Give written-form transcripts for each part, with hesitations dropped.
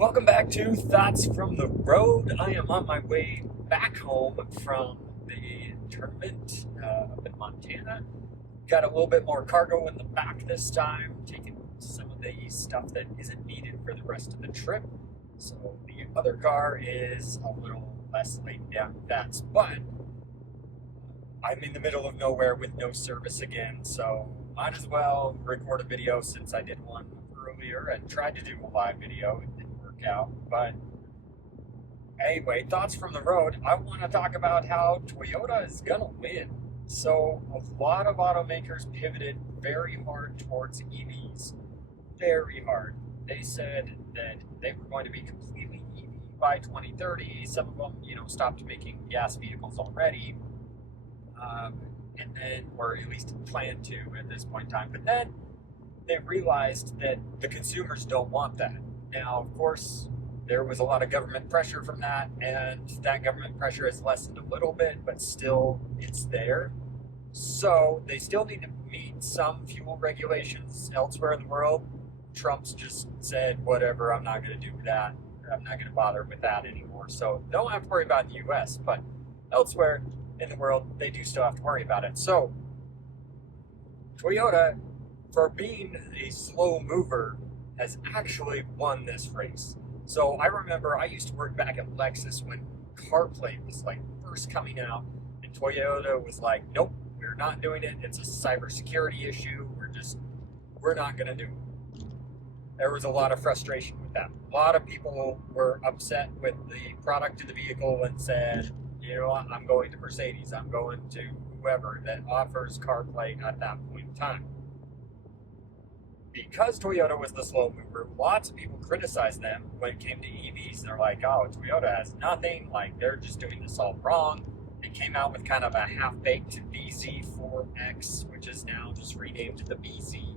Welcome back to Thoughts from the Road. I am on my way back home from the tournament up in Montana. Got a little bit more cargo in the back this time, taking some of the stuff that isn't needed for the rest of the trip. So the other car is a little less laid down than that, but I'm in the middle of nowhere with no service again, so might as well record a video since I did one earlier and tried to do a live video. It didn't work out, but anyway, thoughts from the road. I want to talk about how Toyota is gonna win. So a lot of automakers pivoted very hard towards EVs, very hard. They said that they were going to be completely EV by 2030. Some of them, stopped making gas vehicles already, and then, or at least plan to at this point in time. But then they realized that the consumers don't want that. Now, of course, there was a lot of government pressure from that, and that government pressure has lessened a little bit, but still it's there. So they still need to meet some fuel regulations elsewhere in the world. Trump's just said, whatever, I'm not going to do that. I'm not going to bother with that anymore. So don't have to worry about it in the US, but elsewhere in the world, they do still have to worry about it. So Toyota, for being a slow mover, has actually won this race. So I remember I used to work back at Lexus when CarPlay was like first coming out, and Toyota was like, nope, we're not doing it. It's a cybersecurity issue. We're not going to do it. There was a lot of frustration with that. A lot of people were upset with the product of the vehicle and said, I'm going to Mercedes. I'm going to whoever that offers CarPlay at that point in time. Because Toyota was the slow mover, lots of people criticized them when it came to EVs. They're like, oh, Toyota has nothing. Like, they're just doing this all wrong. They came out with kind of a half-baked BZ4X, which is now just renamed to the BZ.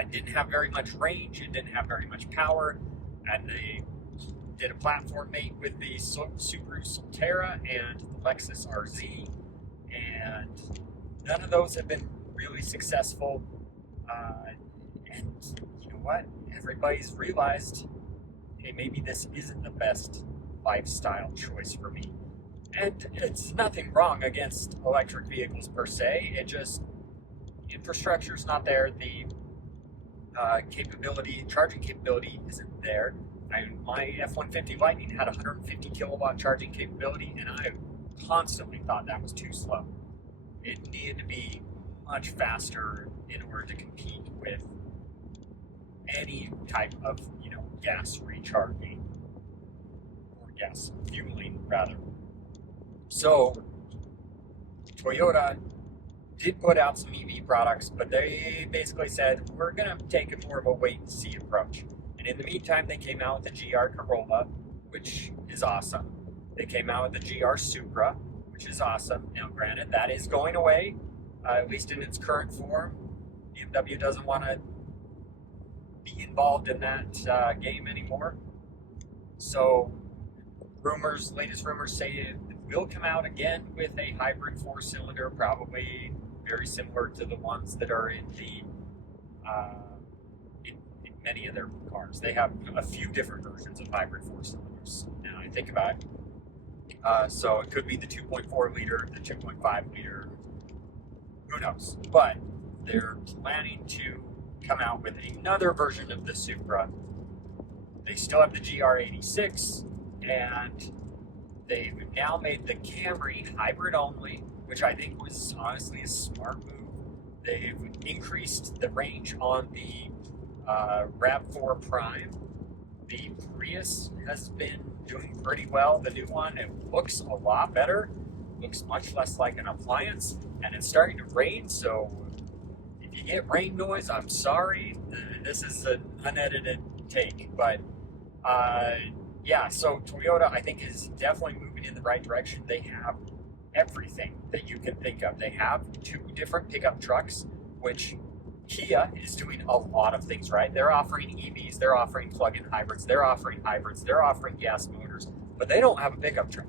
It didn't have very much range. It didn't have very much power. And they did a platform mate with the Subaru Solterra and the Lexus RZ. And none of those have been really successful. And you know what? Everybody's realized, hey, maybe this isn't the best lifestyle choice for me. And it's nothing wrong against electric vehicles per se. It just, infrastructure's not there. The charging capability isn't there. My F-150 Lightning had 150 kilowatt charging capability, and I constantly thought that was too slow. It needed to be much faster in order to compete with any type of, gas recharging or gas fueling rather. So Toyota did put out some EV products, but they basically said, we're going to take a more of a wait and see approach. And in the meantime, they came out with the GR Corolla, which is awesome. They came out with the GR Supra, which is awesome. Now, granted, that is going away. At least in its current form. BMW doesn't want to be involved in that game anymore. So latest rumors say it will come out again with a hybrid 4-cylinder, probably very similar to the ones that are in in many of their cars. They have a few different versions of hybrid 4-cylinders. Now I think about it. So it could be the 2.4 liter, the 2.5 liter. Who knows? But they're planning to come out with another version of the Supra. They still have the GR86, and they've now made the Camry hybrid only, which I think was honestly a smart move. They've increased the range on the RAV4 Prime. The Prius has been doing pretty well. The new one, it looks a lot better. Looks much less like an appliance. And it's starting to rain, so if you get rain noise, I'm sorry. This is an unedited take, but yeah, so Toyota, I think, is definitely moving in the right direction. They have everything that you can think of. They have 2 different pickup trucks, which Kia is doing a lot of things right. They're offering EVs, they're offering plug-in hybrids, they're offering gas motors, but they don't have a pickup truck.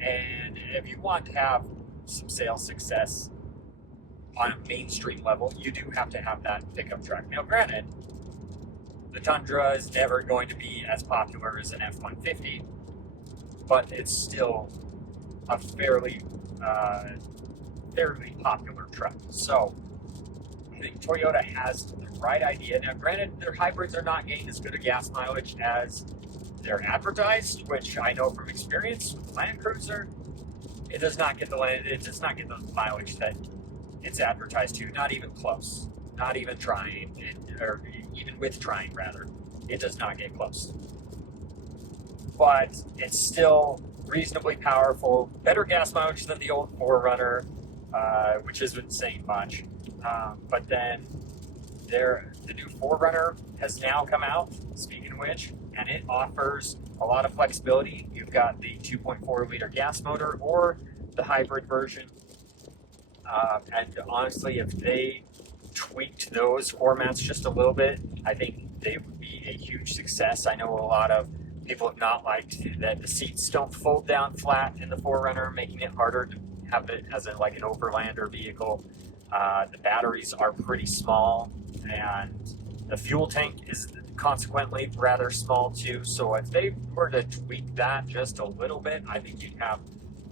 And if you want to have some sales success on a mainstream level, you do have to have that pickup truck. Now, granted, The Tundra is never going to be as popular as an F-150, but it's still a fairly popular truck. So I think Toyota has the right idea. Now, granted, their hybrids are not getting as good a gas mileage as they're advertised, which I know from experience with the Land Cruiser. It does not get the mileage that it's advertised to. Not even close. Not even trying, or even with trying, rather. It does not get close. But it's still reasonably powerful. Better gas mileage than the old 4Runner, which isn't saying much. But then the new 4Runner has now come out, speaking of which, and it offers a lot of flexibility. You've got the 2.4 liter gas motor or the hybrid version. And honestly, if they tweaked those formats just a little bit, I think they would be a huge success. I know a lot of people have not liked that the seats don't fold down flat in the 4Runner, making it harder to have it as an overlander vehicle. The batteries are pretty small, and the fuel tank is consequently rather small too. So if they were to tweak that just a little bit, I think you'd have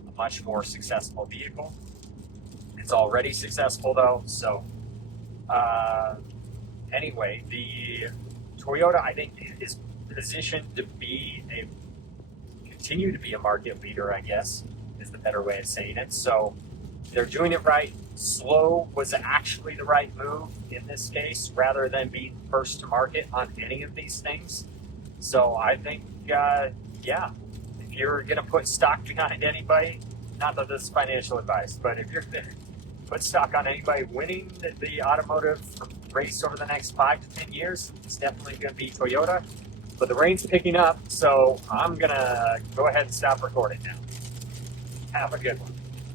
a much more successful vehicle. It's already successful though. So anyway, the Toyota, I think, is positioned to continue to be a market leader, I guess, is the better way of saying it. So they're doing it right. Slow was actually the right move in this case, rather than being first to market on any of these things. So I think, if you're going to put stock behind anybody, not that this is financial advice, but if you're going to put stock on anybody winning the automotive race over the next 5 to 10 years, it's definitely going to be Toyota. But the rain's picking up, so I'm going to go ahead and stop recording now. Have a good one.